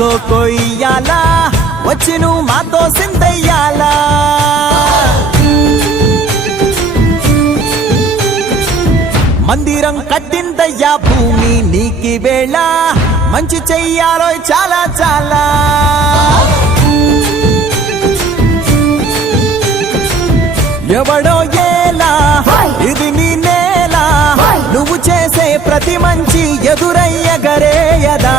మాతో కొయ్యాలా వచ్చి నువ్వు మాతో సిందయ్యాలా మందిరం కట్టిందయ్యా భూమి నీకి వేళ మంచి చెయ్యాలో చాలా చాలా ఎవడో ఏలా ఇది నీ నేల నువ్వు చేసే ప్రతి మంచి ఎదురయ్యగరేయదా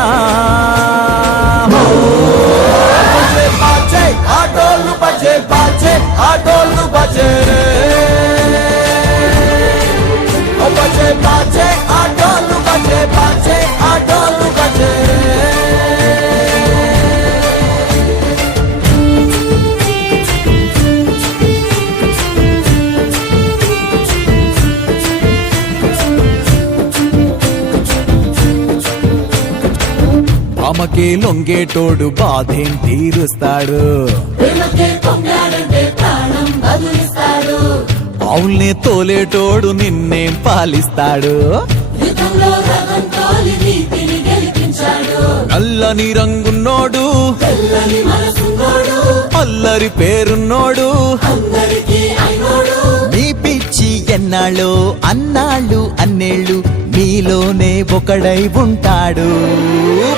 ఆటోలు బజే బాజే ఆటోలు బజే బజే బాజే ఆటోలు బజే బాజే ఆటోలు బజే అమ్మకే లొంగేటోడు బాధేం తీరుస్తాడు అవుల్నే తోలేటోడు నిన్నేం పాలిస్తాడు నల్లని రంగున్నోడు అల్లరి పేరున్నోడు నీ పిచ్చి ఎన్నాళ్ళు అన్నాళ్ళు అన్నేళ్ళు నీలోనే ఒకడై ఉంటాడు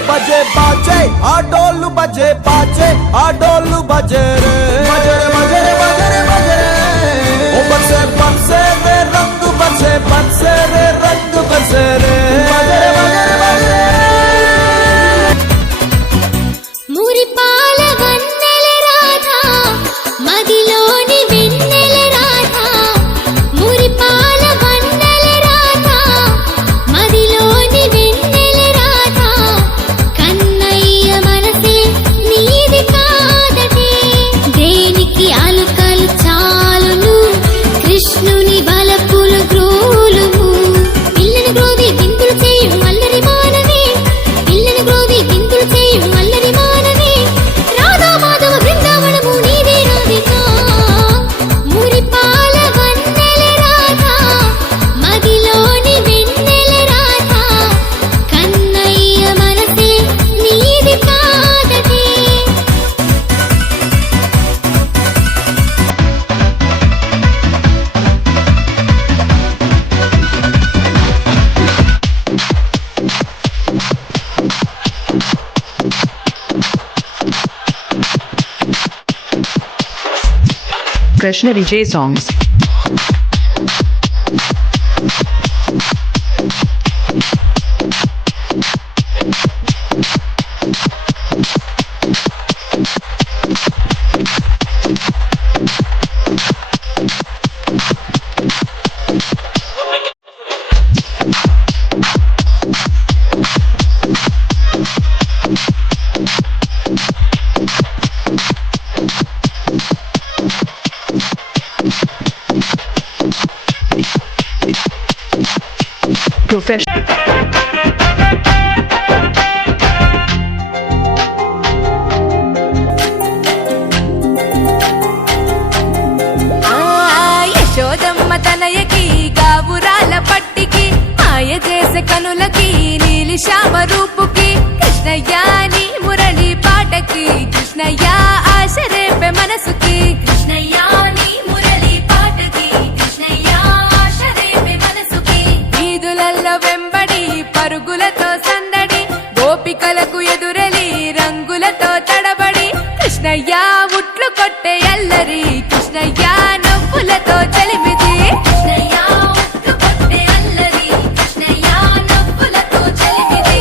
బజే బాజే ఆటోలు బజే బాజే ఆటోలు బజే రే బజే బజే బజే బజే ఓ బజే బజే రే రంగు బజే బజే రే రంగు బజే రే బజే బజే బజే మురి పాల వన్నెల రాధా మదిలోని వెన్నెల రాధా మురి పాల వన్నెల రాధా మదిలోని వెన్నెల రాధా కన్నయ్య మనసే నీది కాదటే దేనికి అలుకలు చాలును కృష్ణుని బలపులు గ్రోలుము పిల్లని గ్రోవి విందులు చేయు అల్లరి మానవే పిల్లని గ్రోవి విందులు చేయు అల్లరి మానవే రాధా మాధవ బృందావనము నీదే రాధికా మురిపాల వన్నెల రాధా మదిలోని వెన్నెల రాధా కన్నయ్య మనసే నీది కాదటే Krishna Vijay songs. Professional. Yashodamma తనయకి గావురాల పట్టికి మాయ చేసే కనులకి నీలి శ్యామ రూపుకి కృష్ణయ్య నీ మురళి పాటకి కృష్ణయ్య ఆశ రేపే మనసుకి కృష్ణయ్య నీ మురళి పాటకి కృష్ణయ్య ఆశ రేపే మనసుకి వీధులలో వెంబడి పరుగులతో సందడి గోపికలకు ఎదురెలి రంగులతో తడబడి కృష్ణయ్య ఉట్లు కొట్టే అల్లరి కృష్ణయ్య నవ్వులతో చలిమిది కృష్ణయ్య ఉట్లు కొట్టే అల్లరి కృష్ణయ్య నవ్వులతో చలిమిది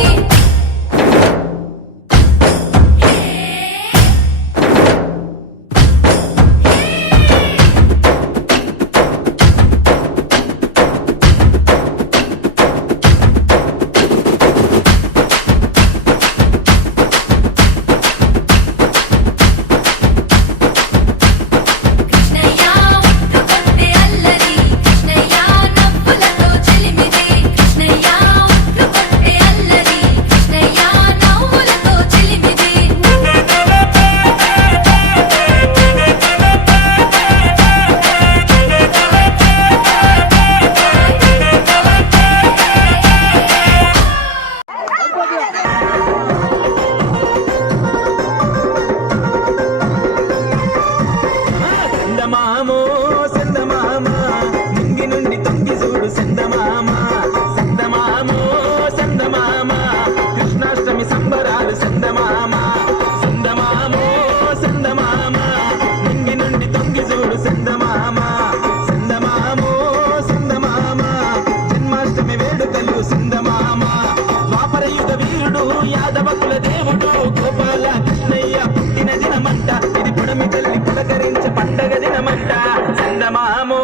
పండగ దినమంట చందమామో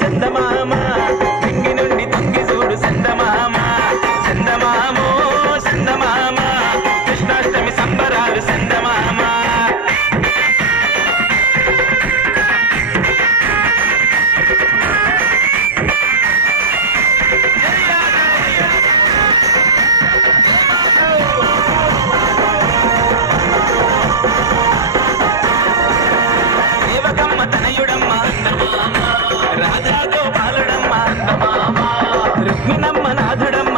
చందమామ తంగి నుండి తొంగి చూడు చందమామ చందమామో చందమామ కృష్ణాష్టమి సంబరాలు చందమామ దేవకమ్మ తనయుడమ్మ రాధా గోపాలుడమ్మ రుక్మిణమ్మ నాథుడమ్మ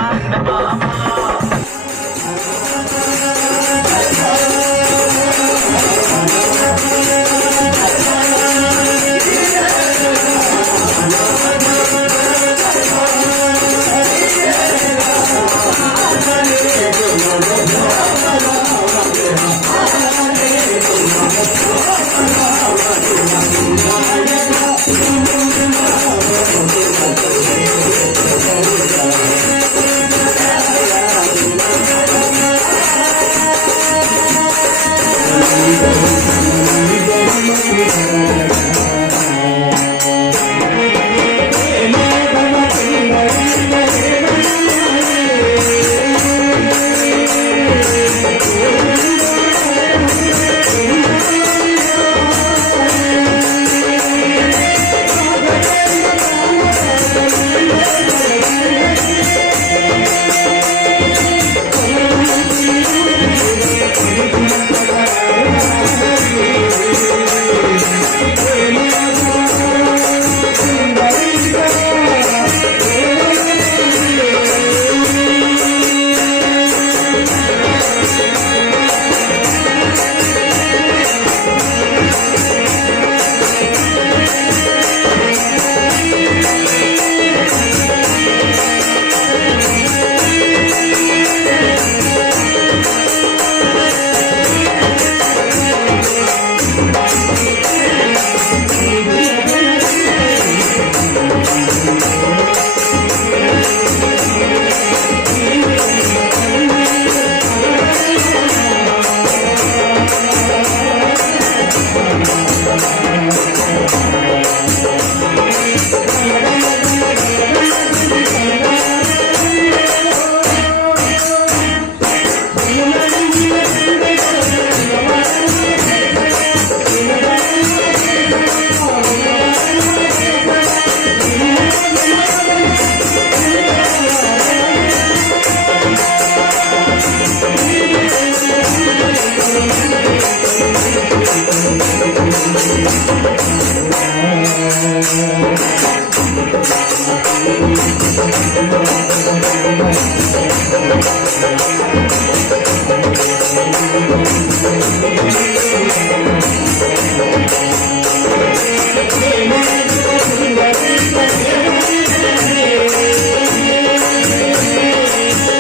Thank you.